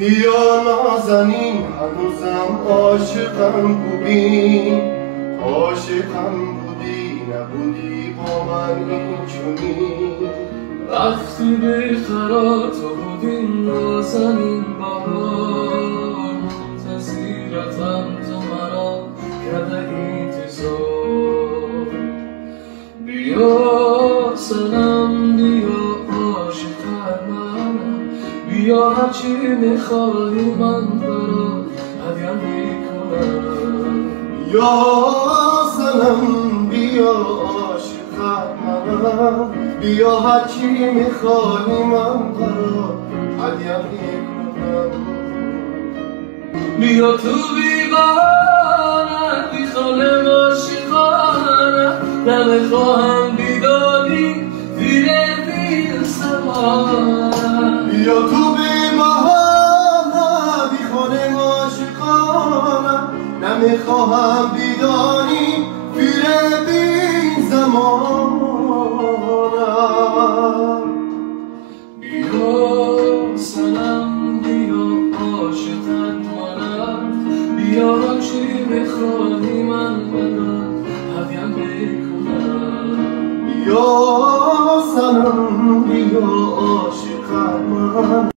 بیا نازنین هنوزم عاشقم بودی، عاشقم بودی نبودی با من اینجوری. رفتی بیقرار تو بودی نازنین بهار، منتظرتم تو مرا کرده انتظار. بیا سنم بیا عاشق منم، بیا هرچی میخوای من برات هدیه میکنم. بیا سنم بیا عاشق منم، بیا هرچی میخوای من برات هدیه میکنم. بیا تو بی بهانه بی خانم عاشقانه، نمیخواهم بیداری دیره بی زمان. بیا تو بی بهانه بی خانم عاشقانه، نمیخواهم بیداری پیره بی زمانم. بیا سنم بیا عاشقت منم، بیا هرچی میخوای من برات هدیه میکنم. بیا سنم بیا عاشق من.